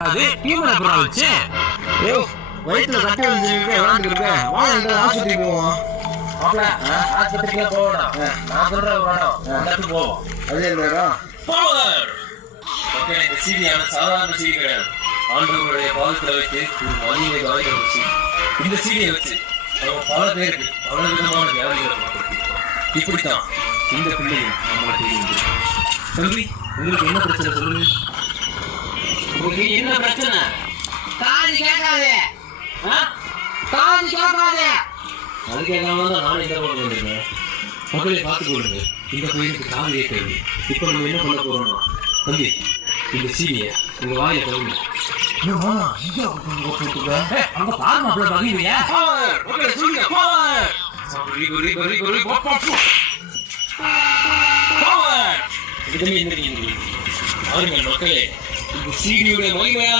அது டீம்ல போறாச்சு. ஏய் வயித்துல கட்டி வந்துருக்கு விளையாண்டுருக்கு. வா இந்த ஆஸ்பத்திரிக்கு போவோம். மாப்ள ஆஸ்பத்திரிக்கு போறோம். நான் சொல்ற வரோம். வந்து போவோம். அது என்னடா? பவர். ஓகே இந்த சீரியான சாதாரண சீரி கிடையாது. ஆண்டவருடைய பாதத்துல வைத்து ஒரு மனிதனை காய்க்க வச்சு இந்த சீரியை வச்சு நம்ம பல பேருக்கு பல விதமான வியாதிகளை இப்படித்தான் இந்த பிள்ளையும் நம்மளை தெரியுது. தம்பி உங்களுக்கு என்ன பிரச்சனை சொல்லுங்க. உங்களுக்கு என்ன பிரச்சனை? காது கேட்காதே. காது கேட்காதே. அது கேட்காம தான் நானும் இந்த பக்கம் வந்திருக்கேன். மக்களை பார்த்து கொடுங்க. இந்த பையனுக்கு காது கேட்கறது. இப்போ நம்ம என்ன பண்ண போறோம்னா தம்பி இந்த சீரியை உங்க வாயை கழுவுங்க. அங்க பாரு மாப்ள பகிரியா. பவர். ஓகே சொல்லுங்க பவர். பவர். பாருங்கள் மக்களே இந்த சீரியுடைய மகிமையா